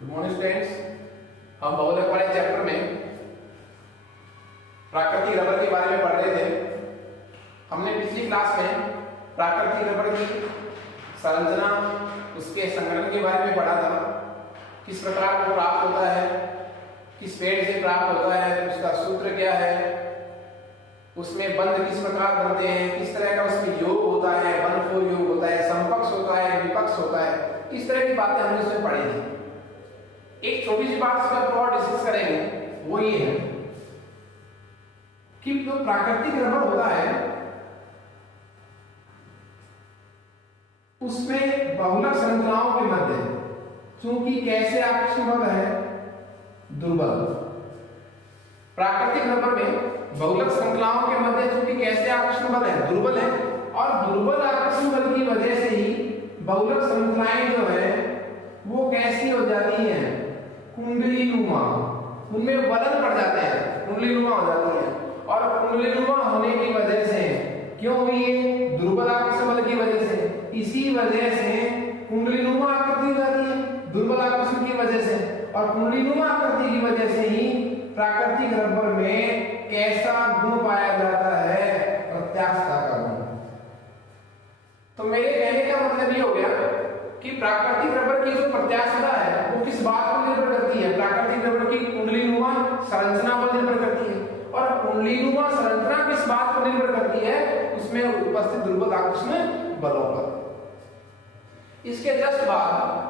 Good morning students. हम बहुलक वाले चैप्टर में प्राकृतिक रबर के बारे में पढ़ रहे थे। हमने पिछली क्लास में प्राकृतिक रबर की संरचना, उसके संगठन के बारे में पढ़ा था। किस प्रकार वो प्राप्त होता है, किस पेड़ से प्राप्त होता है, उसका सूत्र क्या है, उसमें बंध किस प्रकार बनते हैं, किस तरह का उसमें योग होता है, 1-4 योग होता है, समपक्ष होता है, विपक्ष होता है। इस तरह की बातें हमने उसमें पढ़ी थी। एक छोटी सी बात इस पर और डिस्कस करेंगे, वो ये है कि जो प्राकृतिक रबर होता है उसमें बहुलक श्रृंखलाओं के मध्य चूंकि कैसे आकर्षण है दुर्बल। प्राकृतिक रबर में बहुलक श्रृंखलाओं के मध्य चूंकि कैसे आकर्षण बल है दुर्बल है, और दुर्बल आकर्षण बल की वजह से ही बहुलक श्रृंखलाएं जो है वो कैसी हो जाती हैं, कुंडलीनुमा, उनमें वलन पड़ जाते हैं, कुंडलीनुमा हो जाती है। और कुंडलीनुमा होने की वजह से क्यों हुई है? दुर्बल आकर्षण बल की वजह से। इसी वजह से कुंडलीनुमा आकृति हो जाती है दुर्बल आकर्षण की वजह से, और कुंडलीनुमा आकृति की वजह से ही प्राकृतिक रबर में कैसा गुण पाया जाता है? प्रत्यास्थता का गुण। तो मेरे कहने का मतलब ये हो गया कि प्राकृतिक रबर की जो प्रत्यास्थता है वो किस बात पर निर्भर करती है? प्राकृतिक रबर की कुंडलीनुमा संरचना पर निर्भर करती है। और कुंडलीनुमा संरचना किस बात पर निर्भर करती है? उसमें उपस्थित दुर्बल आकर्षण बलों पर। इसके जस्ट बाद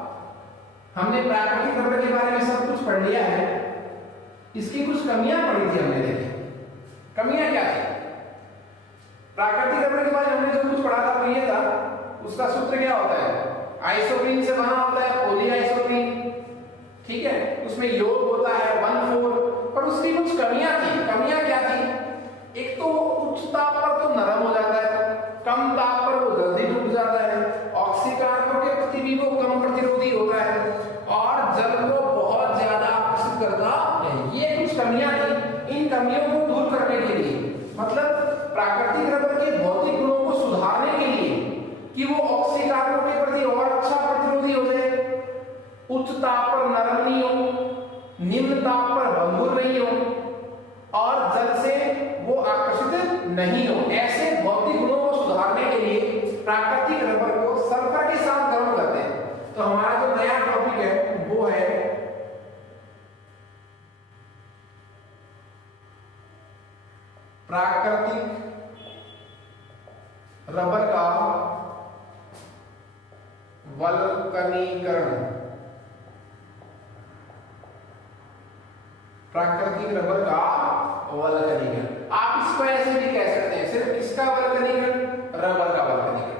हमने प्राकृतिक रबर के बारे में सब कुछ पढ़ लिया है। इसकी कुछ कमियां पढ़ी थी हमने, देखी कमियां क्या थी। प्राकृतिक रबर के बारे में हमने जो कुछ पढ़ा था वो ये था, उसका सूत्र क्या होता है? आइसोप्रीन से बना होता है, पॉली आइसोप्रीन, ठीक है। उसमें योग होता है 1-4, पर उसकी कुछ कमियां थी। कमियां क्या थी? एक तो उच्च ताप पर तो नरम हो जाता है, कम ताप पर वो जल्दी टूट जाता है, ऑक्सीकरणों के प्रति भी वो कम प्रतिरोधी होता है, और जल को बहुत ज्यादा आकर्षित करता है। ये कुछ कमियां थी। इन कमियों को दूर करने के लिए, मतलब प्राकृतिक रबर के भौतिक गुणों को सुधारने के लिए कि वो ऑक्सीकरणों के प्रति और अच्छा प्रतिरोधी हो जाए, उच्च ताप पर नरम नहीं हो, निम्न ताप पर भंगुर नहीं हो, और जल से वो आकर्षित नहीं हो, ऐसे भौतिक गुणों को सुधारने के लिए प्राकृतिक रबर को सल्फर के साथ गर्म करते हैं। तो हमारा जो नया टॉपिक है वो है प्राकृतिक रबर का वल्कनीकरण। प्राकृतिक रबर का वल्कनीकरण, आप इसको ऐसे भी कह सकते हैं, सिर्फ किसका वल्कनीकरण? रबर का वल्कनीकरण।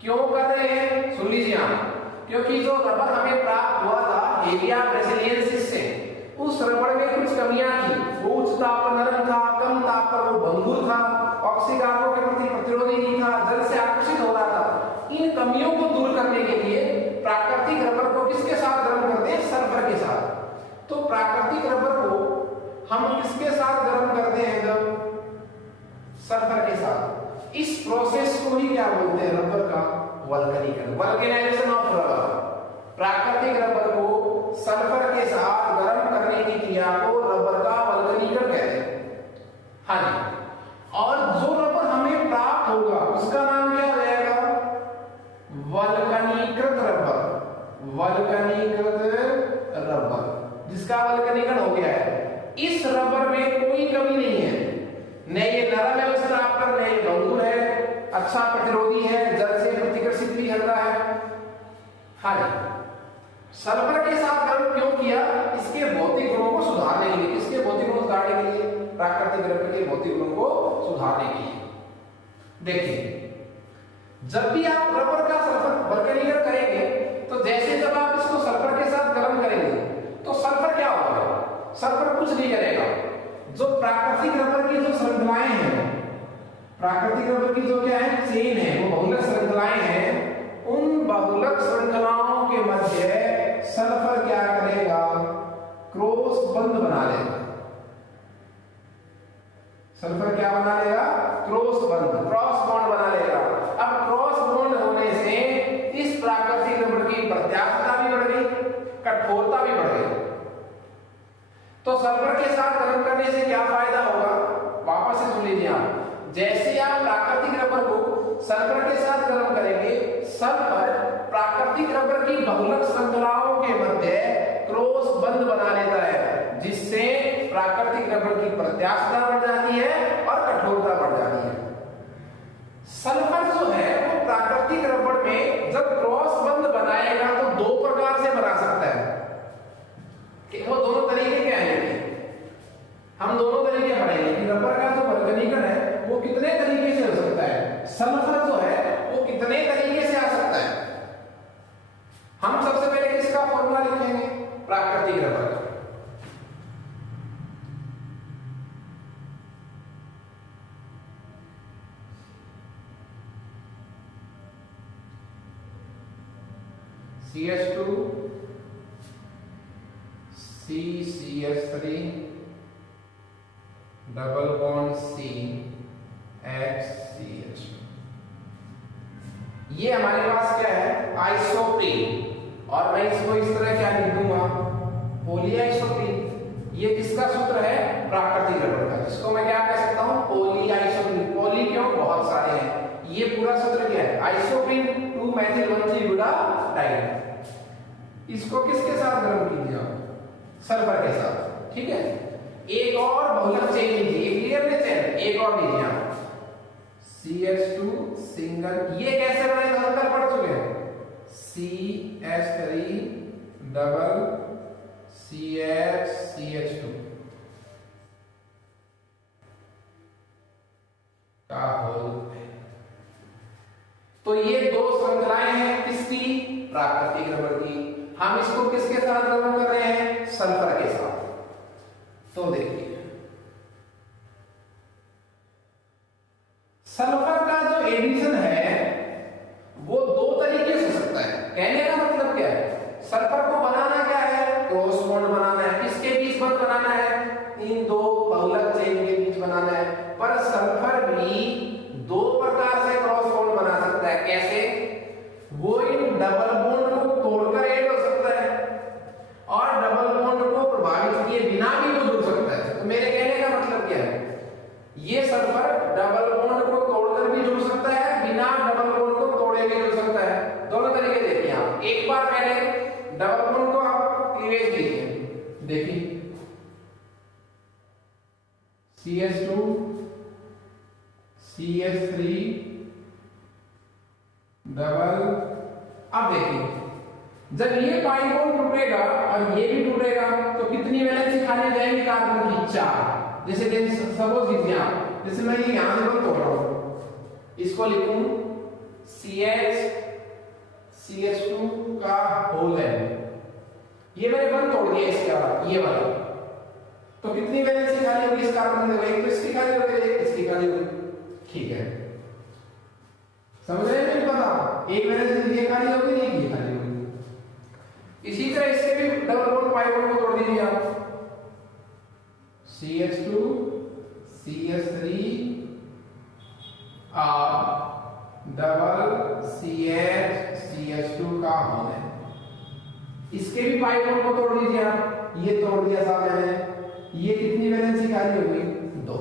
क्यों कर रहे हैं? सुन लीजिए आप। क्योंकि जो रबर हमें प्राप्त हुआ था हेविया ब्रासिलियनसिस से, उस रबर में कुछ कमियां थी। वो उच्च ताप पर नरम था, कम ताप पर वो भंगुर था, ऑक्सीकरणों के प्रति प्रतिरोधी नहीं था, जल से आकर्षित हो रहा था। इन कमियों को दूर करने के लिए प्राकृतिक रबर को किसके साथ गर्म करते हैं? सल्फर के साथ। तो प्राकृतिक रबर को हम किसके साथ गर्म करते हैं? जब सल्फर के साथ। इस प्रोसेस को ही क्या बोलते हैं? रबर का वल्कनीकरण, वल्केनाइजेशन ऑफ रबर। प्राकृतिक रबर को सल्फर के साथ गर्म करने की क्रिया को रबर का वल्कनीकरण कहते हैं। हाँ जी। और जो रबर हमें प्राप्त होगा उसका नाम क्या हो जाएगा? वल्कनीकृत रबर। वल्कनीकृत रबर, जिसका वल्कनीकरण हो गया है। इस रबर में कोई कमी नहीं है, न ये नरम है उस ताप पर, न ये भंगुर है, अच्छा प्रतिरोधी है, जल से प्रतिकर्षित भी होता है। हाँ जी। सल्फर के साथ गर्म क्यों किया? इसके भौतिक गुणों को सुधारने के लिए। किसके भौतिक गुणों को सुधारने के लिए? प्राकृतिक रबर के भौतिक गुणों को सुधारने के लिए। देखिए, जब भी आप रबर का सल्फर वल्कनीकरण करेंगे, तो जैसे जब आप इसको सल्फर के साथ गर्म करेंगे तो सल्फर क्या होगा? सल्फर कुछ नहीं करेगा। जो प्राकृतिक रबर की जो श्रृंखलाएं हैं, प्राकृतिक रबर की जो क्या है चेन है, वो बहुलक श्रृंखलाएं हैं, उन बहुलक श्रृंखलाओं के मध्य सल्फर क्या करेगा? क्रॉस बंध बना लेगा। सल्फर क्या बना लेगा? क्रॉस बंध, क्रॉस बॉन्ड बना लेगा। अब क्रॉस बॉन्ड होने से इस प्राकृतिक रबर की प्रत्यास्थता भी बढ़ गई, कठोरता भी बढ़ गई। तो सल्फर के साथ गर्म करने से क्या फायदा होगा, वापस से सुन लीजिए आप। जैसे आप प्राकृतिक रबर को सल्फर के साथ गर्म करेंगे, सल्फर प्राकृतिक रबर की बहुलक श्रृंखलाओं के मध्य क्रॉस बंध बना लेता है, जिससे प्राकृतिक रबर की प्रत्यास्थता बढ़ जाती है और कठोरता बढ़ जाती है। सल्फर जो है वो प्राकृतिक रबर में जब क्रॉस बंध बनाएगा तो दो प्रकार से बना सकता है। कि वो दोनों तरीके क्या हैं, हम दोनों तरीके पढ़ेंगे कि रबर का जो वर्गीकरण है वो कितने तरीके से हो सकता है, सल्फर जो है वो कितने तरीके से आ सकता है। हम सबसे पहले किसका फॉर्मूला लिखेंगे, प्राकृतिक रबर का। CH2 CCH3 double bond C HCH। ये हमारे पास क्या है, आइसोप्रीन, और मैं इसको इस तरह क्या लिख दूंगा, पॉलीआइसोप्रीन। ये किसका सूत्र है, प्राकृतिक रबर का, जिसको मैं क्या कह सकता हूं, पॉलीआइसोप्रीन। पॉली क्यों, बहुत सारे हैं। ये पूरा सूत्र क्या है, आइसोप्रीन 2-मेथिल-1,3-ब्यूटाडाइन। इसको किसके साथ गर्म कीजिए, सल्फर के साथ, ठीक है। एक और बहुलक चेन लीजिए, क्लियर है चेन, एक और लीजिए आप, CH2 सिंगल, ये कैसे बने तो अंतर पढ़ चुके हैं, CH3 डबल CH2 का होल। तो ये दो श्रृंखलाएं हैं किसकी, प्राकृतिक रबर की। हम इसको किसके साथ गर्म कर रहे हैं, सल्फर के साथ। तो देखिए सल्फर का जो एडिशन है वो दो तरीके से हो सकता है। कहने का मतलब क्या है, सल्फर को बनाना क्या है, क्रॉस बॉन्ड बनाना है। किसके बीच बॉन्ड बनाना है, इन दो बहुलक चेन के बीच बनाना है। पर सल्फर भी दो प्रकार से क्रॉस बॉन्ड बना सकता है। कैसे, वो इन डबल बॉन्ड को तोड़कर ऐड हो सकता है और डबल बॉन्ड को प्रभावित किए बिना भी वो जुड़ सकता है। तो मेरे कहने का मतलब क्या है, ये सल्फर डबल बॉन्ड को तोड़कर भी जुड़ सकता है, बिना डबल बॉन्ड को तोड़े भी जुड़ सकता है। दोनों तरीके देखिए आप। एक बार पहले डबल बॉन्ड को आप क्लीवेज कीजिए, देखिए CH2 CH3 डबल। अब देखिए जब ये पाई बॉन्ड टूटेगा और ये भी टूटेगा तो कितनी वैलेंसी खाली जाएगी, कार्बन की 4। जैसे सपोज कीजिए आप, जैसे मैं ये यहां से बंद तोड़ रहा हूं, इसको लिखूं CH2 का होल है। ये मैंने बंद तोड़ दिया इसके बाद, ये वाला, तो कितनी वैलेंसी खाली होगी इस कार्बन में, एक तो इसकी खाली होगी, एक इसकी खाली होगी, ठीक है। समझ रहे हैं, पता एक वैलेंसी ये खाली होगी, एक ये खाली होगी। इसी तरह इसके भी डबल बॉन्ड पाई बॉन्ड को तोड़ दीजिए आप, CH2 CH3 डबल CH2 का होल है। इसके भी पाई बॉन्ड को तोड़ दीजिए आप, ये तोड़ दिया साहब मैंने। ये कितनी वैलेंसी खाली होगी, 2।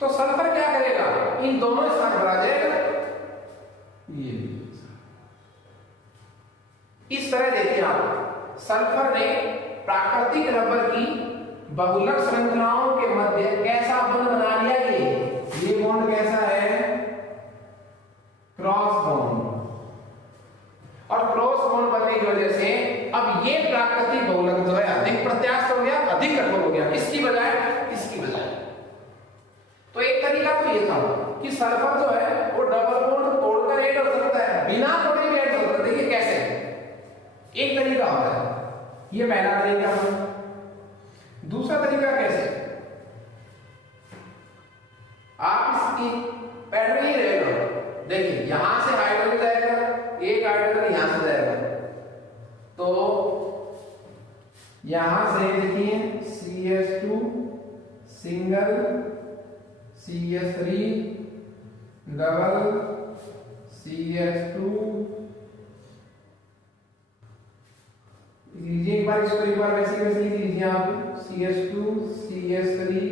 तो सल्फर क्या करेगा, इन दोनों स्थान पर आ जाएगा, ये इस तरह देखिए आप। सल्फर ने प्राकृतिक रबर की बहुलक श्रृंखलाओं के मध्य कैसा बॉन्ड बना लिया, ये बॉन्ड कैसा है, क्रॉस बॉन्ड। और क्रॉस बॉन्ड बनने की वजह से अब ये प्राकृतिक बहुलक जो है अधिक प्रत्यास्थ हो गया, अधिक कठोर हो गया, इसकी बजाय इसकी बजाय। तो एक तरीका तो ये था कि सल्फर जो है वो डबल बॉन्ड तोड़कर ऐड हो सकता है, बिना तोड़े भी ऐड हो सकता है। देखिए कैसे, एक तरीका होता है, ये पहला तरीका। दूसरा तरीका कैसे, आप इसकी पैटर्न ही रहेगा, देखिए यहां से हाइड्रोजन जाएगा, एक हाइड्रोजन यहां से जाएगा, तो यहां से देखिए CH2 single CH3 double CH2 लीजिए एक बार इसको, एक बार वैसे लिख लीजिए आप, CH2 CH3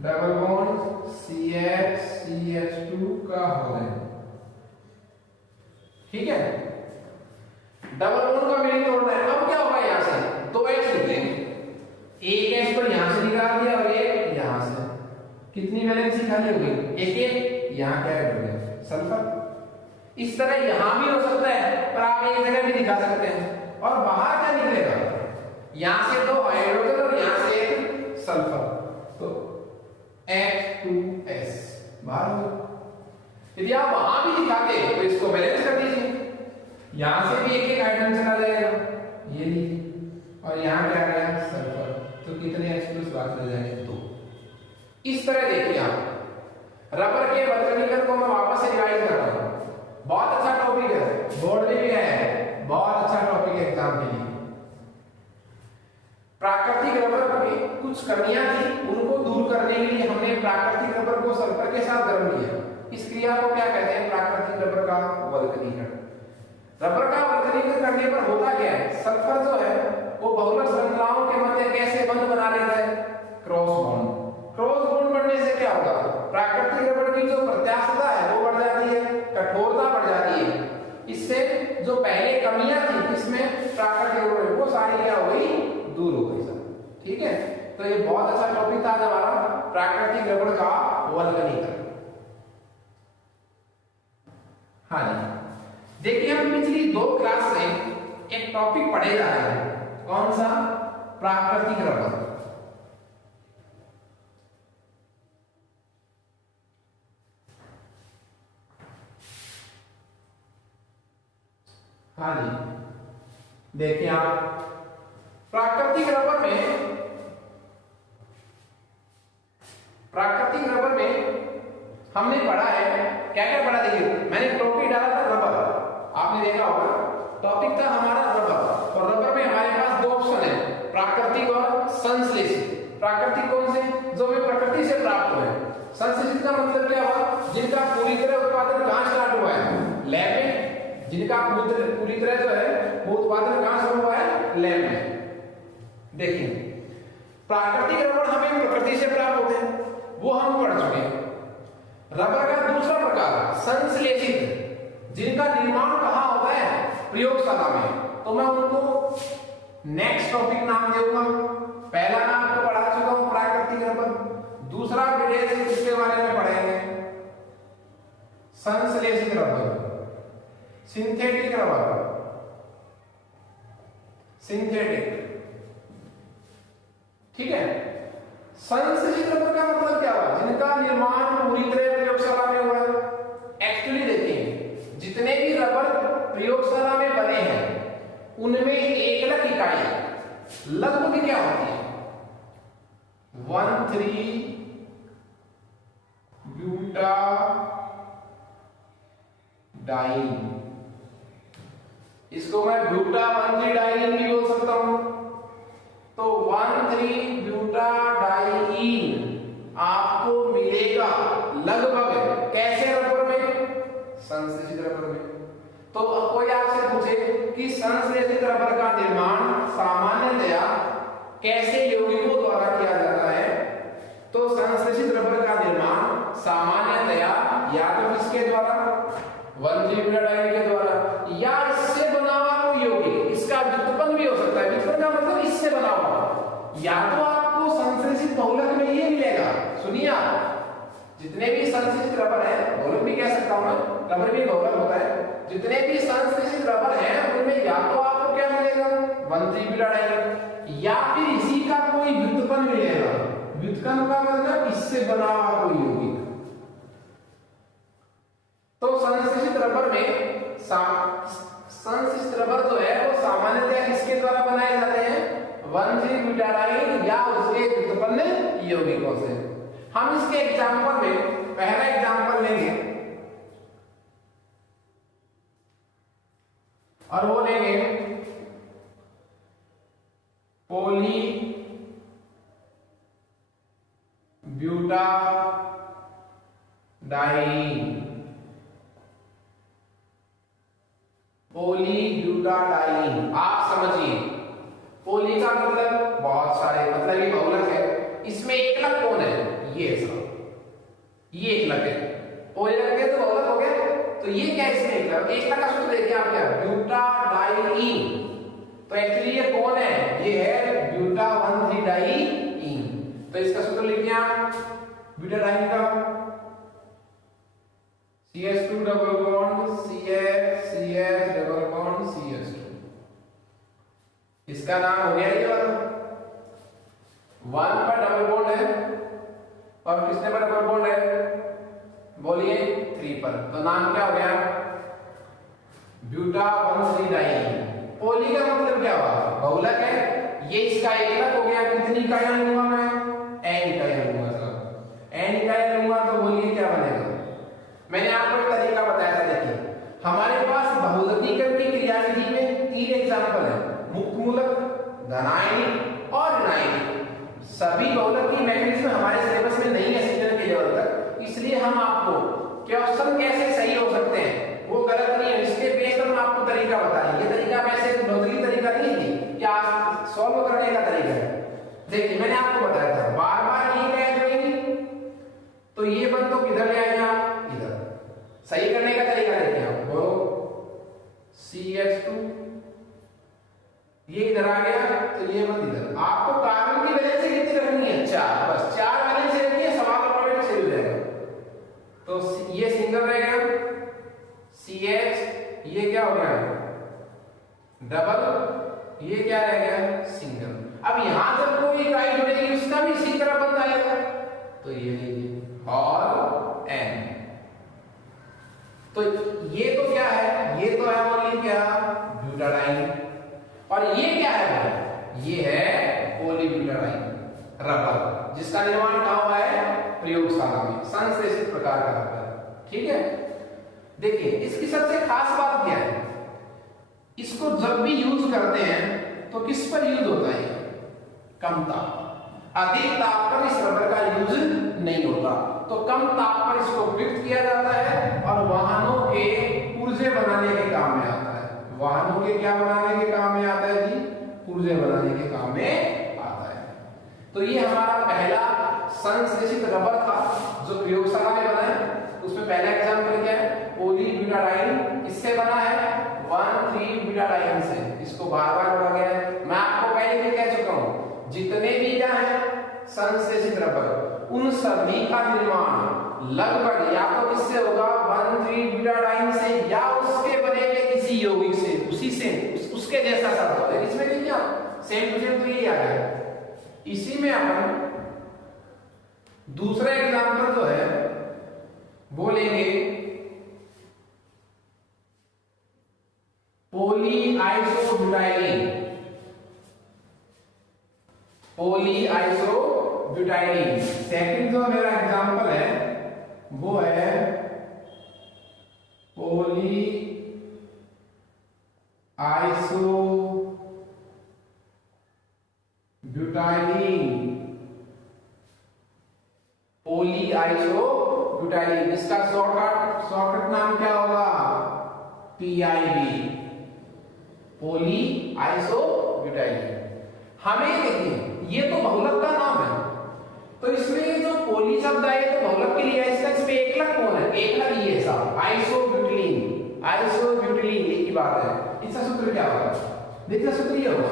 double bond CH CH2 का हो गया, ठीक है। डबल बॉन्ड का मीनिंग तोड़ना है। अब क्या होगा, यहां से दो H लिख लेंगे, एक H पर यहां से निकाल दिया और एक यहां से, कितनी वैलेंसी खाली हो गई, एक एक, यहां क्या हो गया, सल्फर। इस तरह यहां भी हो सकता है, पर आप एक जगह भी दिखा सकते हैं। और बाहर क्या निकलेगा, यहां से दो हाइड्रोजन और यहां से एक सल्फर, तो H2S बाहर हो गया। यदि आप वहां भी दिखाते तो इसको बैलेंस कर दीजिए, यहां से भी एक एक हाइड्रोजन चला जाएगा, ये लीजिए, और यहां क्या आ गया, सल्फर, तो कितने H+ बाकी रह जाएंगे, दो। इस तरह देखिए आप रबर के वर्गीकरण को मैं वापस से रिवाइज कर रहा हूं, बहुत अच्छा टॉपिक है, बोर्ड में भी है, बहुत अच्छा टॉपिक है एग्जाम के लिए। प्राकृतिक रबर में कुछ कमियां थी, उनको दूर करने के लिए हमने प्राकृतिक रबर को सल्फर के साथ गर्म किया। इस क्रिया को क्या कहते हैं, प्राकृतिक रबर का वल्कनीकरण। रबर का वल्कनीकरण करने पर होता क्या है, सल्फर जो है वो बहुलक श्रृंखलाओं के मध्य कैसे बंध बना लेता है, क्रॉस बॉन्ड। क्रॉस बॉन्ड बढ़ने से क्या होगा, प्राकृतिक रबर की जो प्रत्यास्थता है वो बढ़ जाती है, कठोरता बढ़ जाती है। इससे जो पहले कमियां थी इसमें प्राकृतिक रबर, वो सारी क्या हो गई, दूर हो गई सब, ठीक है। तो ये बहुत अच्छा टॉपिक था हमारा, प्राकृतिक रबर का वल्कनीकरण। हाँ जी, देखिए हम पिछली दो क्लास से एक टॉपिक पढ़े जा रहे हैं, कौन सा, प्राकृतिक रबर। हाँ जी, देखिए आप प्राकृतिक रबर में हमने पढ़ा है, क्या क्या पढ़ा, देखिए मैंने टॉपिक डाला था रबर, आपने देखा होगा टॉपिक था हमारा रबर, और रबर में हमारे पास दो ऑप्शन है, प्राकृतिक और संश्लेषित। प्राकृतिक कौन से, जो हमें प्रकृति से प्राप्त हुए। संश्लेषित का मतलब क्या हुआ, जिनका पूरी तरह उत्पादन कहां स्टार्ट हुआ है, लैब में, जिनका पूरी तरह जो है वो उत्पादन कहां से हुआ है, लैब में। देखिए प्राकृतिक रबर हमें प्रकृति से प्राप्त होते हैं, वो हम पढ़ चुके हैं। रबर का दूसरा प्रकार संश्लेषित, जिनका निर्माण कहां होता है, प्रयोगशाला में, तो मैं उनको नेक्स्ट टॉपिक नाम दूंगा। पहला नाम तो पढ़ा चुका हूं प्राकृतिक रबर, दूसरा डिटेल इसके बारे में पढ़ेंगे, संश्लेषित रबर, सिंथेटिक रबर, सिंथेटिक, ठीक है। संश्लेषित रबर का मतलब क्या हुआ, जिनका निर्माण पूरी तरह प्रयोगशाला में हुआ है। एक्चुअली देखिए जितने भी रबर प्रयोगशाला में बने हैं उनमें एकलक इकाई लगभग क्या होती है, 1,3 ब्यूटाडाइन, इसको मैं ब्यूटा 1,3-डाइन भी बोल सकता हूं। तो 1,3 ब्यूटाडाइन आपको मिलेगा लगभग कैसे रबर में, संश्लेषित रबर में। तो अब कोई आपसे पूछे कि संश्लेषित रबर का निर्माण सामान्यतया कैसे यौगिकों द्वारा किया जाता है, तो संश्लेषित रबर का निर्माण सामान्यतया या तो किसके द्वारा, 1,3 ब्यूटाडाइन के द्वारा, या इससे बना हुआ कोई यौगिक, इसका व्युत्पन्न भी हो सकता है। व्युत्पन्न का मतलब इससे बना हुआ, या तो आपको संश्लेषित बहुलक में ये मिलेगा। सुनिए आप, जितने भी संश्लेषित रबर है, बहुलक भी कह सकता हूं मैं, रबर भी बहुलक होता है, जितने भी संश्लेषित रबर है उनमें या तो आपको क्या मिलेगा, 1,3 ब्यूटाडाइन, या फिर इसी का कोई व्युत्पन्न मिलेगा। व्युत्पन्न का मतलब इससे बना हुआ कोई यौगिक। तो संश्लेषित रबर में संश्लेषित रबर जो है वो सामान्यतया किसके द्वारा बनाए जाते हैं, 1,3 ब्यूटाडाइन या उसके व्युत्पन्न यौगिकों से। हम इसके एग्जांपल में पहला एग्जांपल लेंगे और वो लेंगे पॉली ब्यूटाडाइन। पॉलीब्यूटाडाइन। आप समझिए पॉली का मतलब बहुत सारे, मतलब ये बहुलक है, इसमें एकलक कौन है? ये ये एकलक है, पॉलीलक है तो बहुलक हो गया। तो ये क्या है इसमें एकलक? एकलक का सूत्र देखिए आप, क्या ब्यूटाडाइन। तो एक्चुअली ये कौन है? ये है ब्यूटा 1,3 डाइईन। तो इसका सूत्र लिखिए आप ब्यूटाडाइन का, CH2 double bond CH CH double bond CH2। इसका नाम हो गया ये वाला, 1 पर डबल बॉन्ड है और किसने पर डबल बॉन्ड है? बोलिए 3 पर। तो नाम क्या हो गया? Buta 1,3 diene. पॉली का मतलब क्या हुआ? बहुलक है। ये इसका एकलक हो गया। कितनी इकाइयां लूंगा मैं? n इकाइयां लूंगा सर। n इकाइयां लूंगा तो बोलिए क्या बनेगा? मैंने आपको एक तरीका बताया था, देखिए हमारे पास बहुलकीकरण की क्रियाविधि में 3 एग्जांपल है, मुक्त मूलक, धनायनिक और ऋणायनिक। सभी बहुलक की मैकेनिज्म हमारे सिलेबस में नहीं है सीखने के लेवल तक, इसलिए हम आपको क्वेश्चन कैसे सही हो सकते हैं वो गलत नहीं है, इसके बेस पर हम आपको तरीका बताएं। ये तरीका वैसे नौकरी तरीका नहीं है, क्या सॉल्व करने का तरीका है। देखिए मैंने आपको बताया था बार बार ये क्या जोड़ेंगे, तो ये बन तो किधर ले आएगा? इधर। सही करने का तरीका देखिए आपको, CH2 ये इधर आ गया तो ये बन इधर। आपको कार्बन की वैलेंसी कितनी रखनी है? 4, बस 4 वैलेंसी रखनी है, सवाल ऑटोमेटिक सही हो जाएगा। तो ये सिंगल रहेगा CH, ये क्या हो गया? डबल, ये क्या रह गया? सिंगल। अब यहां जब कोई इकाई जुड़ेगी उसका भी इसी तरह बन जाएगा, तो ये लीजिए और N। तो ये तो क्या है? ये तो है ओनली क्या? ब्यूटाडाइन। और ये क्या है? ये है पॉलीब्यूटाडाइन रबर, जिसका निर्माण कहां हुआ है? प्रयोगशाला में, संश्लेषित प्रकार का रबर। ठीक है, देखिए इसकी सबसे खास बात क्या है? इसको जब भी यूज करते हैं तो किस पर यूज होता है? कम ताप। अधिक ताप पर इस रबर का यूज नहीं होता, तो कम ताप पर इसको विकसित किया जाता है और वाहनों के पुर्जे बनाने के काम में आता है। वाहनों के क्या बनाने के काम में आता है जी? पुर्जे बनाने के काम में आता है। तो ये हमारा पहला संश्लेषित रबर था जो प्रयोगशाला में बना है। उसमें पहला एग्जांपल क्या है? पॉलीब्यूटाडाइन। इससे बना है 1,3-ब्यूटाडाइन से। इसको बार बार बोला गया है, मैं आपको पहले भी कह चुका हूं, जितने भी क्या है संश्लेषित रबर, उन सभी का निर्माण लगभग या तो किससे होगा? 1,3-ब्यूटाडाइन से, या उसके बने हुए किसी यौगिक से, उसी से उसके जैसा सा होगा। इसमें देखिए सेम टू सेम तो यही आ गया। इसी में अपन दूसरा एग्जांपल जो है वो लेंगे पॉलीआइसोब्यूटाइलीन। पॉलीआइसोब्यूटाइलीन सेकंड जो मेरा एग्जांपल है वो है पॉलीआइसोब्यूटाइलीन। पॉलीआइसोब्यूटाइलीन, इसका शॉर्टकट नाम क्या होगा? PIB, पॉलीआइसोब्यूटाइलीन। हमें देखिए ये तो बहुलक का नाम है, तो इसमें जो पॉली शब्द है तो बहुलक के लिए है, इसका इसमें एकलक कौन है? एकलक ये साहब आइसोब्यूटिलीन। आइसोब्यूटिलीन एक ही बात है। इसका सूत्र क्या होगा? देखिए सूत्र ये होगा,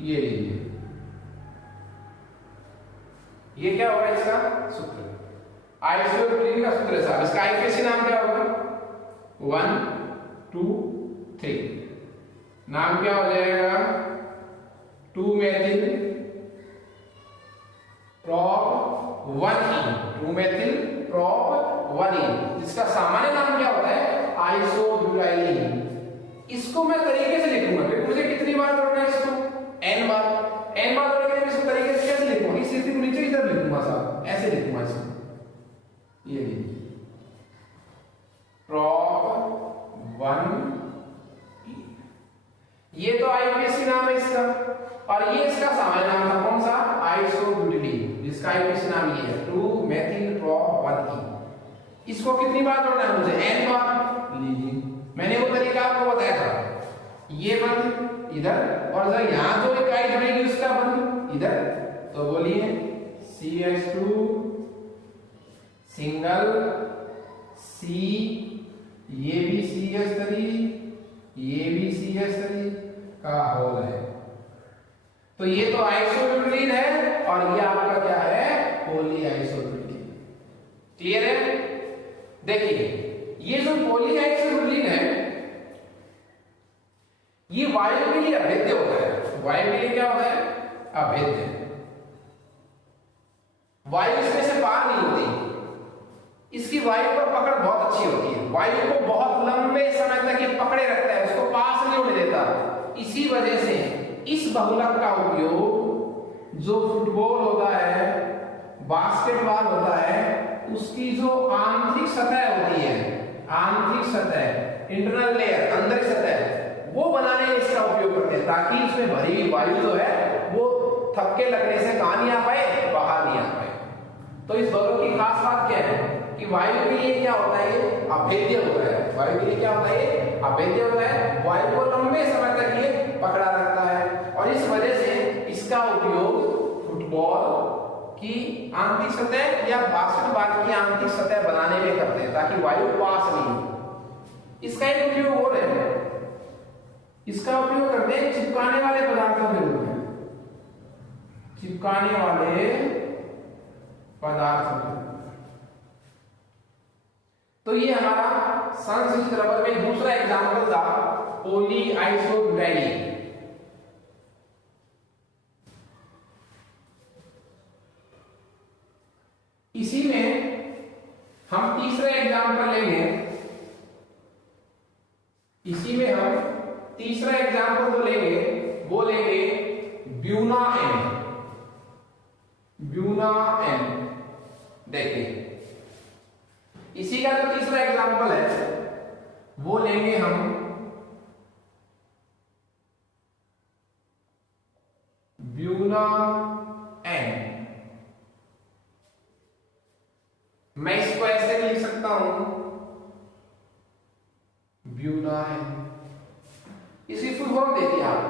ये लीजिए, ये क्या होगा इसका सूत्र? आइसोब्यूटिलीन का सूत्र है साहब। इसका आईपीएसी नाम क्या होगा? 1 2 3। नाम क्या हो जाएगा? 2-मेथिल प्रॉप 1इन। 2-मेथिल प्रॉप 1इन, जिसका सामान्य नाम क्या होता है? आइसोब्यूटाइलीन। इसको मैं तरीके से लिखूंगा, क्योंकि मुझे कितनी बार जोड़ना है इसको? n बार। n बार जोड़ने के लिए इसको तरीके से कैसे लिखूंगा? इस स्थिति को नीचे इधर लिखूंगा साहब, ऐसे लिखूंगा इसको। ये लीजिए प्रॉप 1, ये तो आईपीएसी नाम है इसका, और ये इसका सामान्य नाम था कौन सा? आइसोब्यूटिलीन, जिसका आईपीएसी नाम ये है 2 मेथिल प्रोप 1E। इसको कितनी बार जोड़ना है मुझे? n बार। लीजिए मैंने वो तरीका आपको बताया था, ये बंद इधर और जब यहां जो इकाई जुड़ेगी उसका बंद इधर। तो बोलिए CH2 सिंगल C, ये भी CH3, ये भी CH3 का होल है। तो ये तो आइसोब्यूटाइल है और ये आपका क्या है? Poly isobutyl. क्लियर है? देखिए ये जो पॉली आइसोब्यूटाइल है ये वायु के लिए अभेद्य होता है। वायु के लिए क्या होता है? अभेद्य। वायु इसमें से पार नहीं होती। इसकी वायु पर पकड़ बहुत अच्छी होती है, वायु को बहुत लंबे समय तक ये पकड़े रखता है, उसको पास नहीं होने देता। इसी वजह से इस बहुलक का उपयोग जो फुटबॉल होता है, बास्केटबॉल होता है, उसकी जो आंतरिक सतह होती है, आंतरिक सतह, इंटरनल लेयर, अंदर सतह, वो बनाने में इसका उपयोग करते हैं ताकि इसमें भरी हुई वायु जो है वो थक्के लगने से कहां नहीं आ पाए? बाहर नहीं आ पाए। तो इस बहुलक की खास बात क्या है कि वायु के लिए क्या होता है? अभेद्य होता है। वायु के लिए क्या होता है? अभेद्य होता है। वायु को लंबे समय तक ये पकड़ा रखता है और इस वजह से इसका उपयोग फुटबॉल की आंतरिक सतह या बास्केटबॉल की आंतरिक सतह बनाने में करते हैं ताकि वायु पास नहीं हो। इसका एक उपयोग और है, इसका उपयोग करते हैं चिपकाने वाले पदार्थों के रूप में, चिपकाने वाले पदार्थ। तो ये हमारा संश्लेषित रबर में दूसरा एग्जांपल था पॉली आइसोब्यूटाइल। इसी में हम तीसरा एग्जांपल लेंगे, इसी में हम तीसरा एग्जांपल जो लेंगे वो लेंगे ब्यूना एन। ब्यूना एन देखिए इसी का जो तीसरा एग्जांपल है वो लेंगे हम ब्यूना एन। मैं इसको ऐसे लिख सकता हूं ब्यूना एन। इसकी फुल फॉर्म देखिए आप,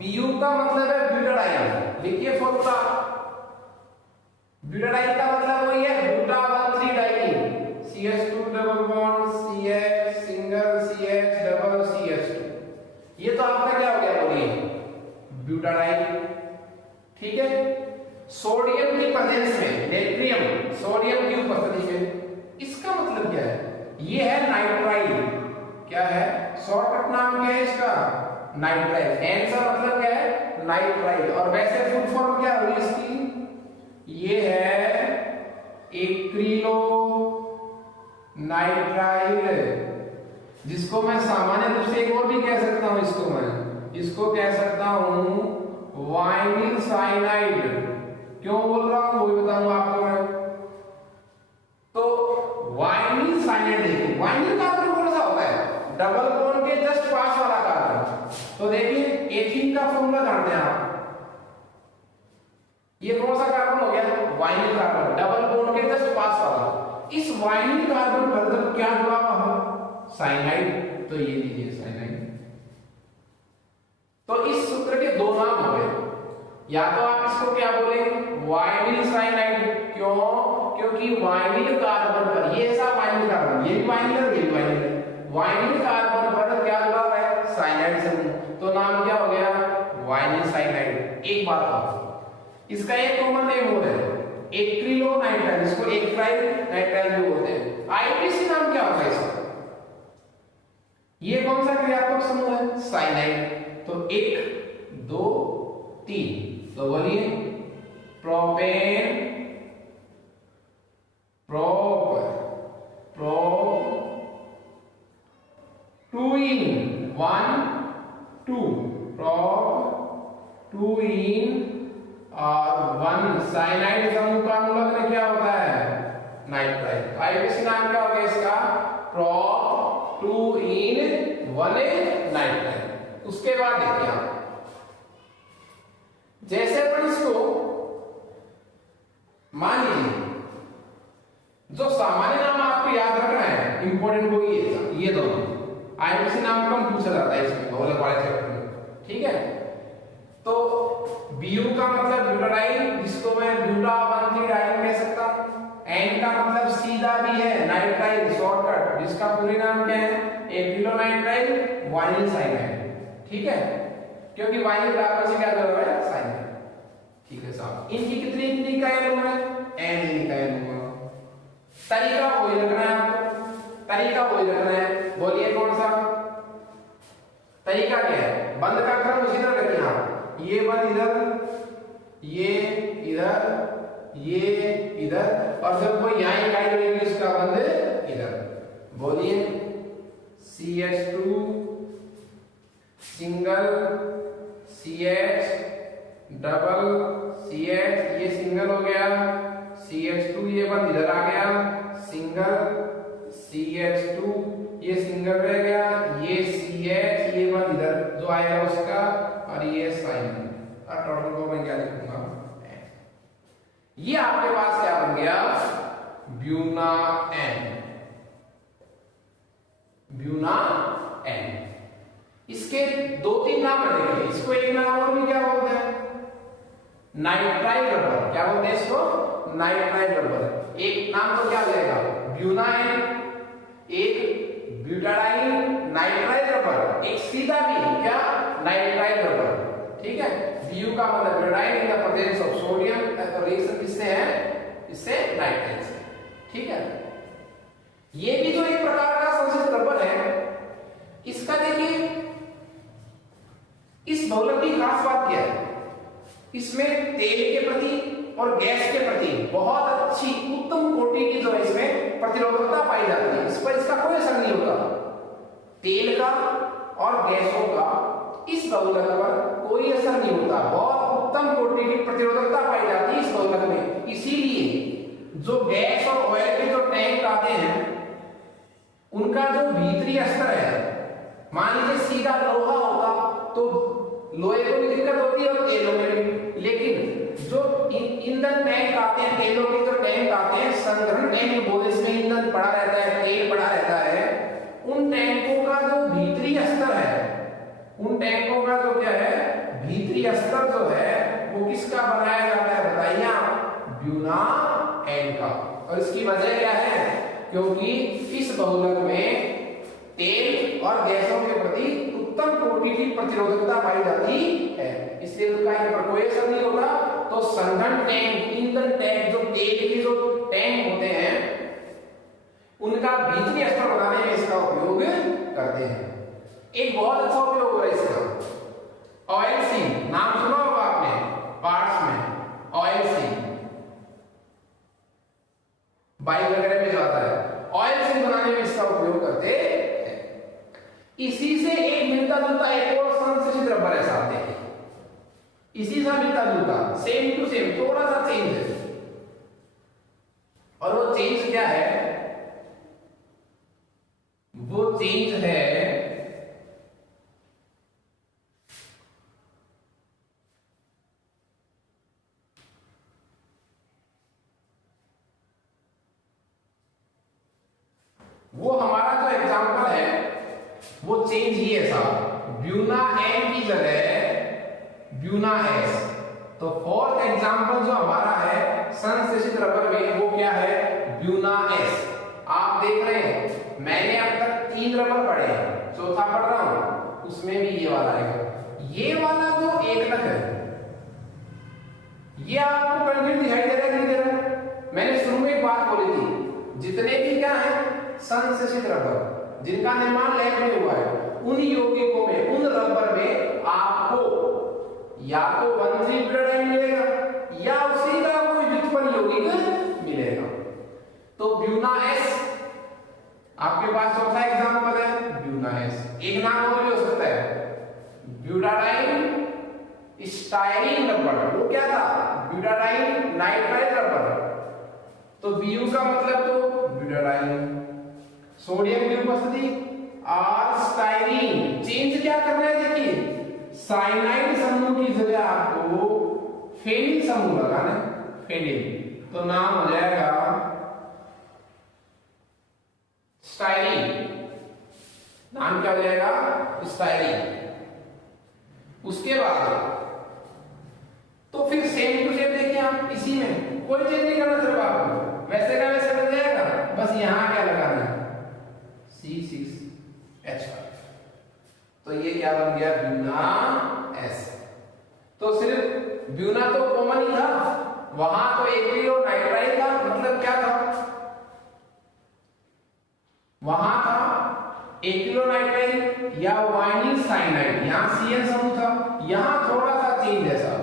बीयू का मतलब है ब्यूटाडाइन, लिखिए फॉर्मूला। ब्यूटाडाइन का मतलब वही है buta 1,3 diene, CH2 double bond CH single CH double CH2। ये तो आपका क्या हो गया? बोलिए ब्यूटाडाइन। ठीक है। सोडियम की प्रेजेंस में नेट्रियम सोडियम की उपस्थिति में, इसका मतलब क्या है? ये है नाइट्राइल। क्या है? शॉर्टकट नाम क्या है इसका? नाइट्राइल। एन का मतलब क्या है? नाइट्राइल। और वैसे फुल फॉर्म क्या होगी इसकी? ये है एक्रिलो नाइट्राइल, जिसको मैं सामान्य रूप से एक और भी कह सकता हूं, इसको कह सकता हूं वाइनिल साइनाइड। क्यों बोल रहा हूं वो भी बताऊंगा आपको मैं। तो वाइनिल साइनाइड देखिए, वाइनिल कार्बन कौन सा होता है? डबल बॉन्ड के जस्ट पास वाला कार्बन। तो देखिए एथीन का फॉर्मूला जानते हैं आप, ये कौन सा कार्बन हो गया? वाइनिल कार्बन, डबल बॉन्ड के जस्ट पास वाला। इस वाइनिल कार्बन पर जब क्या जुड़ा हुआ है? साइनाइड। तो ये लीजिए साइनाइड। तो इस सूत्र के दो नाम हो गए, या तो आप इसको क्या बोलेंगे? Vinyl cyanide. क्यों? क्योंकि वाइनिल कार्बन पर, ये ऐसा वाइनिल कार्बन, ये भी वाइनिल है, ये भी वाइनिल है, वाइनिल कार्बन पर क्या जुड़ा हुआ है? साइनाइड समूह। तो नाम क्या हो गया? Vinyl cyanide. एक बात और, इसका एक कॉमन नेम और है एक्रिलोनाइट्राइल, इसको एक्राइल नाइट्राइल भी बोलते हैं। आईपीसी नाम क्या होता है इसका? ये कौन सा क्रियात्मक समूह है? साइनाइड। तो 1 2 3, तो बोलिए propane prop prop 2 in 1 2 prop 2 in और 1 साइनाइड समूह का अनुलग्न क्या होता है? नाइट्राइल। आईपीसी नाम क्या होगा इसका? Prop 2 in 1 nitrile. उसके बाद देखिए आप, जैसे अपन इसको मान लीजिए जो सामान्य नाम आपको याद रखना है, इंपॉर्टेंट वो ये दोनों आईपीसी नाम कम पूछा जाता है इसमें भौतिक वाले चैप्टर में, ठीक है। तो बीयू का मतलब ब्यूटाडाइन, जिसको मैं ब्यूटा 1,3 डाइन कह सकता हूं। एन का मतलब सीधा भी है, नाइट्राइल शॉर्टकट, जिसका पूरी नाम क्या है, एक्रिलोनाइट्राइल वाइनिल साइनाइड, ठीक है, क्योंकि वाइनिल कार्बन से क्या जुड़ा हुआ है, साइनाइड, ठीक है साहब। इनकी कितनी इकाई लूंगा मैं, एन इकाई लूंगा। तरीका वही रखना है आपको, तरीका वही रखना है। बोलिए कौन सा तरीका क्या है, बंद का क्रम उसी तरह रखिए आप, ये बंद इधर, ये इधर, ये इधर, और जब कोई यहां इकाई लगेगी उसका बंद इधर। बोलिए CH2 single, CH double, CH ये सिंगल हो गया, CH2 ये बंद इधर आ गया, सिंगल, CH2 ये सिंगल रह गया, ये CH ये बंद इधर जो आएगा उसका, और ये साइन, और टोटल को मैं क्या लिखूंगा, ये आपके पास क्या बन गया, ब्यूना एन, ब्यूना एन। इसके 2-3 नाम है, देखिए इसको एक नाम और भी क्या बोलते हैं, नाइट्राइल रबर, क्या बोलते हैं इसको, नाइट्राइल रबर। एक नाम तो क्या लेगा, ब्यूना एन, एक ब्यूटाडाइन नाइट्राइल रबर, एक सीधा भी क्या, नाइट्राइल रबर, ठीक है। बीयू का मतलब butadiene in the presence of sodium, तो रिएक्शन किससे है, इससे नाइट्राइल से, ठीक है। ये भी जो एक प्रकार का संश्लेषित रबर है, इसका देखिए इस बहुलक की खास बात क्या है, इसमें तेल के प्रति और गैस के प्रति बहुत अच्छी उत्तम कोटि की जो है इसमें प्रतिरोधकता पाई जाती है, इस पर इसका कोई असर नहीं होता, तेल का और गैसों का इस बहुलक पर कोई असर नहीं होता, बहुत उत्तम कोटि की प्रतिरोधकता पाई जाती है इस बहुलक में। इसीलिए जो गैस और ऑयल के जो टैंक आते हैं उनका जो भीतरी स्तर है, मान लीजिए सीधा लोहा होगा तो लोहे को भी दिक्कत होती है और तेलों में भी, लेकिन जो ईंधन टैंक आते हैं, तेलों के जो टैंक आते हैं, संग्रहण टैंक बोलते हैं, इसमें ईंधन पड़ा रहता है, तेल पड़ा रहता है, उन टैंकों का जो भीतरी स्तर है, उन टैंकों का जो क्या है भीतरी स्तर जो है वो किसका बनाया जाता है, बताइए आप, ब्यूना एन का। और इसकी वजह क्या है, क्योंकि इस बहुलक में तेल और गैसों के प्रति उत्तम कोटि की प्रतिरोधकता पाई जाती है, इसलिए उनका इन पर कोई असर नहीं होता। तो संघनन टैंक, ईंधन टैंक, जो तेल के जो टैंक होते हैं उनका भीतरी स्तर बनाने में इसका उपयोग करते हैं। एक बहुत अच्छा उपयोग है इसका, ऑयल सील, नाम सुना होगा आपने, पार्ट्स में ऑयल सील, बाइक वगैरह में जाता है, ऑयल सील बनाने में इसका उपयोग करते हैं। इसी से एक मिलता जुलता एक और संश्लेषित रबर है साथ में, इसी से मिलता जुलता, सेम टू सेम, थोड़ा सा चेंज है, और वो चेंज क्या है, वो चेंज है वो हमारा जो एग्जांपल है वो चेंज ही है साहब, ब्यूना एन की जगह ब्यूना एस। तो फोर्थ एग्जांपल जो हमारा है संश्लेषित रबर में वो क्या है, ब्यूना एस। आप देख रहे हैं मैंने अब तक 3 रबर पढ़े हैं, चौथा पढ़ रहा हूं, उसमें भी ये वाला आएगा। ये वाला जो एक तक है ये आपको कंफ्यूज दिखाई दे रहा है, नहीं दे रहा है? मैंने शुरू में एक बात बोली थी, जितने भी क्या है संश्लेषित रबर जिनका निर्माण लैब में हुआ है, उन यौगिकों में, उन रबर में आपको या तो 1,3 ब्यूटाडाइन मिलेगा या उसी का कोई व्युत्पन्न यौगिक मिलेगा। तो ब्यूना एस आपके पास चौथा एग्जांपल है, ब्यूना एस। एक नाम और भी हो सकता है, ब्यूटाडाइन स्टाइरीन रबर, वो क्या था, ब्यूटाडाइन नाइट्राइल रबर। तो Bu का मतलब तो ब्यूटाडाइन, सोडियम की उपस्थिति और स्टाइरीन, चेंज क्या करना है, देखिए साइनाइड समूह की जगह आपको फेनिल समूह लगाना है, फेनिल, तो नाम हो जाएगा स्टाइरीन, नाम क्या हो जाएगा? स्टाइरीन। उसके बाद तो फिर सेम टू सेम देखिए आप, इसी में कोई चेंज नहीं करना सिर्फ आपको, वैसे का वैसे बन जाएगा, बस यहां क्या लगाना है? C6H5। तो ये क्या बन गया? Buena S. तो सिर्फ ब्यूना तो कॉमन ही था, वहां तो एक्रिलोनाइट्राइल था, मतलब क्या था? वहां था एक्रिलोनाइट्राइल या वाइनिल साइनाइड, यहां CN समूह था, यहां थोड़ा सा चेंज है साहब,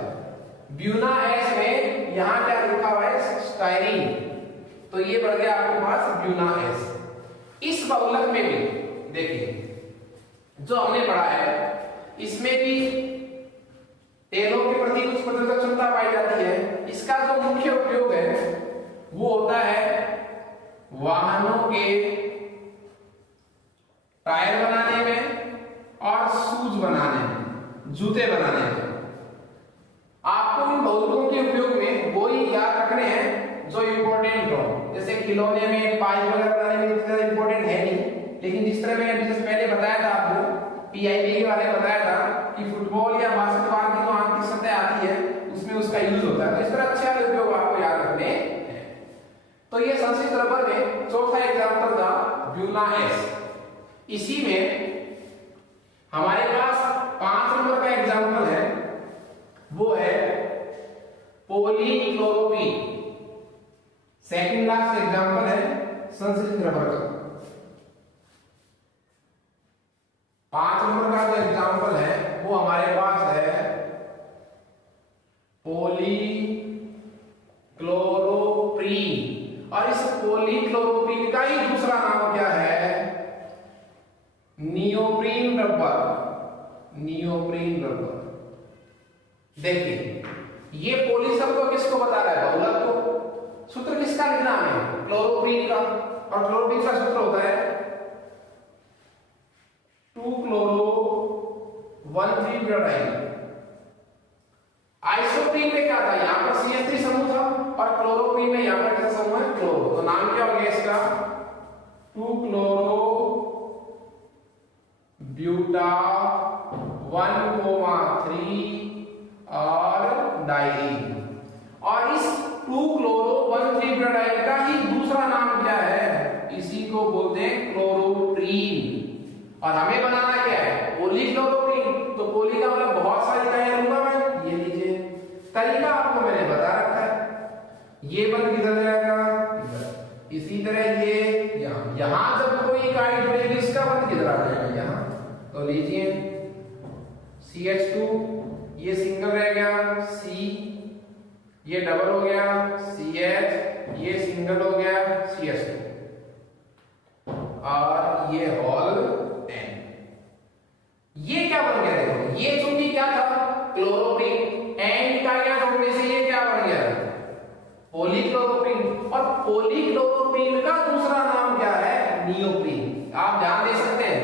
ब्यूना एस में यहां क्या लिखा हुआ है? स्टाइरीन। तो ये बढ़ गया आपके पास ब्यूना एस। इस बहुलक में भी देखिए जो हमने पढ़ा है, इसमें भी तेलों के प्रति कुछ प्रतिरोधक क्षमता पाई जाती है। इसका जो मुख्य उपयोग है वो होता है वाहनों के टायर बनाने में और शूज बनाने में, जूते बनाने में। आपको इन बहुलकों के उपयोग में वो ही याद रखने हैं जो इंपॉर्टेंट हो, जैसे खिलौने में, पाइप वगैरह बनाने में इतना इंपॉर्टेंट है नहीं, लेकिन जिस तरह मैंने अभी पहले बताया था आपको, PID के बारे में बताया था कि फुटबॉल या बास्केटबॉल की जो आंतरिक सतह आती है उसमें उसका यूज होता है। तो इस तरह अच्छे वाले उपयोग आपको याद रखने हैं। तो ये संश्लिष्ट रबर में चौथा एग्जांपल था ब्यूना एस। इसी में हमारे पास 5 नंबर का एग्जांपल है, वो है पॉलीक्लोरोपीन। सेकंड लास्ट एग्जांपल है संश्लिष्ट रबर का। 5 नंबर का जो एग्जांपल है वो हमारे पास है पॉलीक्लोरोप्रीन, और इस पॉलीक्लोरोप्रीन का ही दूसरा नाम क्या है? Neoprene rubber. Neoprene rubber. देखिए ये पोली शब्द को किसको बता रहा है? बहुलक को। सूत्र किसका लिखना है? क्लोरोप्रीन का, और क्लोरोप्रीन का सूत्र होता है 2-chloro-1,3-butadiene। आइसोप्रीन में क्या था? यहां पर CH3 समूह था, और क्लोरोप्रीन में यहां पर कैसा समूह है? क्लोरो। तो नाम क्या हो गया इसका? 2-chloro-buta 1,3 और डाइईन। और इस 2-chloro-1,3-butadiene का ही दूसरा नाम क्या है? इसी को बोलते हैं क्लोरोप्रीन। और हमें बनाना क्या है? पॉलीक्लोरोप्रीन। तो पॉली का मतलब बहुत सारी इकाइयां लूंगा मैं, ये लीजिए। तरीका आपको मैंने बता रखा है। ये बंद किधर जाएगा? इसी तरह ये यहां जब कोई इकाई जुड़ेगी इसका बंद किधर आ जाएगा? यहां। तो लीजिए CH2, ये सिंगल रह गया C, ये डबल हो गया CH, ये सिंगल हो गया CH2, और ये होल N। ये क्या बन गया? देखो ये चूंकि क्या था? क्लोरोप्रीन। N इकाइयां जोड़ने से ये क्या बन गया? पॉलीक्लोरोप्रीन। और पॉलीक्लोरोप्रीन का दूसरा नाम क्या है? नियोप्रीन। आप ध्यान दे सकते हैं,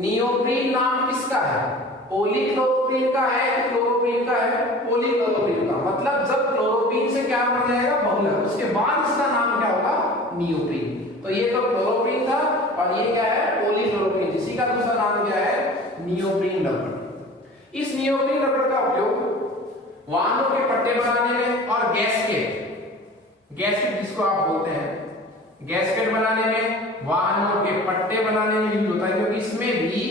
नियोप्रीन नाम किसका है? पॉलीक्लोरोप्रीन का है कि क्लोरोप्रीन का है? पॉलीक्लोरोप्रीन का। मतलब जब क्लोरोप्रीन से क्या बन जाएगा? बहुलक, उसके बाद इसका नाम क्या होगा? नियोप्रीन। तो ये तो क्लोरोप्रीन था, और ये क्या है? पॉलीक्लोरोप्रीन, जिसी का दूसरा नाम क्या है? Neoprene rubber. इस नियोप्रीन रबर का उपयोग वाहनों के पट्टे बनाने में और गैस्केट जिसको आप बोलते हैं, गैस्केट बनाने में, वाहनों के पट्टे बनाने में यूज होता है, क्योंकि इसमें भी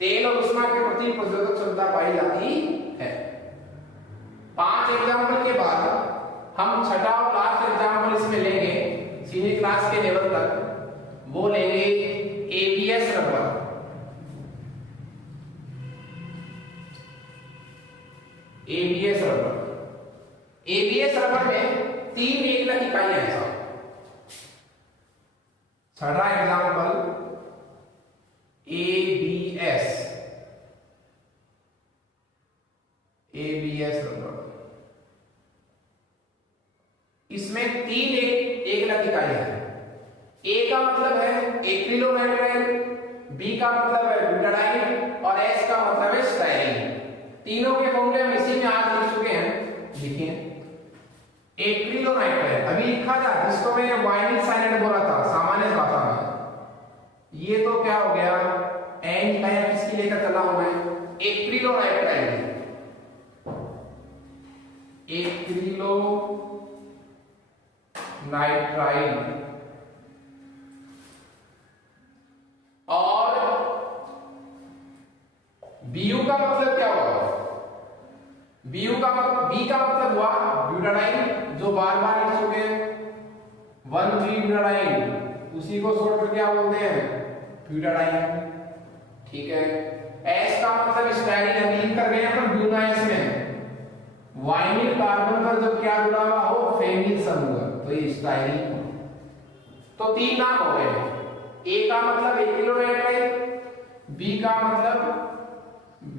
तेल और उष्मा के प्रति प्रतिरोधक क्षमता पाई जाती है। 5 एग्जाम्पल के बाद हम छठा और लास्ट एग्जाम्पल इसमें लेंगे सीनियर क्लास के लेवल तक, वो लेंगे ABS रबर। ABS रबर में 3 एकलक इकाइयां हैं। छठा एग्जाम्पल ABS रबर। इसमें 3 एकलक इकाइयां हैं। A का मतलब है एक्रिलोनाइट्राइल, B का मतलब है ब्यूटाडाइन, और S का मतलब है स्टाइरीन। तीनों के फॉर्मूले हम इसी में आज लिख चुके हैं। देखिए एक्रिलोनाइट्राइल अभी लिखा था, जिसको मैं वाइनिल साइनाइड बोला था सामान्य भाषा में, ये तो क्या हो गया, एन टाइम किसकी लेकर चला हूं मैं, एक्रिलोनाइट्राइल, एक्रिलोनाइट्राइल। और बीयू का मतलब क्या हुआ, बीयू का मतलब, बी का मतलब हुआ ब्यूटाडाइन, जो बार बार लिख चुके हैं, 1,3-ब्यूटाडाइन, उसी को शॉर्ट करके क्या बोलते हैं, ब्यूटाडाइन। ठीक है। एस का मतलब स्टाइरिन, अमीन कर गए हैं अपन ब्यूनाइस में, वाइनिल कार्बन पर जब क्या जुड़ा हुआ हो, फेमिल समूह, तो ये स्टाइरिन। तो 3 नाम हो गए, ए का मतलब एक्रिलोनाइट्राइल, बी का मतलब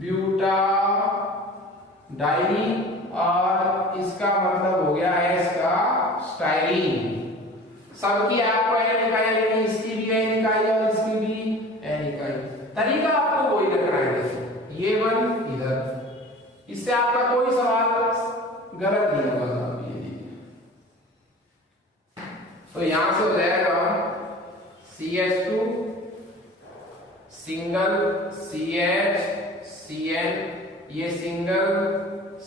ब्यूटाडाइन, और इसका मतलब हो गया एस का स्टाइरिन। सबकी आपको एन इकाई लेनी, इसकी भी एन इकाई और इसकी भी एन इकाई। तरीका आपको वही रखना है, ये 1 इधर, इससे आपका कोई सवाल गलत नहीं होगा। ये तो यहां से हो जाएगा CH2 सिंगल CH CN, ये सिंगल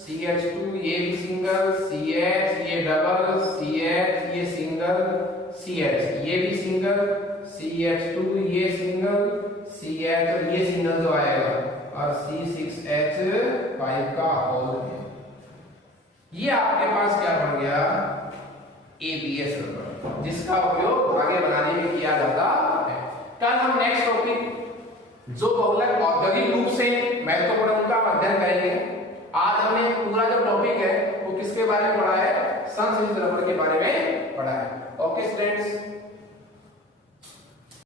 CH2, ये भी सिंगल CH, ये डबल CH, ये सिंगल CH, ये भी सिंगल CH2, ये सिंगल CH, और ये सिंगल जो आएगा, और C6H5 का होल है। ये आपके पास क्या बन गया, ABS नंबर, जिसका उपयोग धागे बनाने में किया जाता है। कल हम नेक्स्ट टॉपिक जो बहुलक औद्योगिक रूप से महत्वपूर्ण उनका अध्ययन करेंगे। आज हमने पूरा जो टॉपिक है वो किसके बारे में पढ़ा है, संश्लेषित रबड़ के बारे में पढ़ा है। Okay students.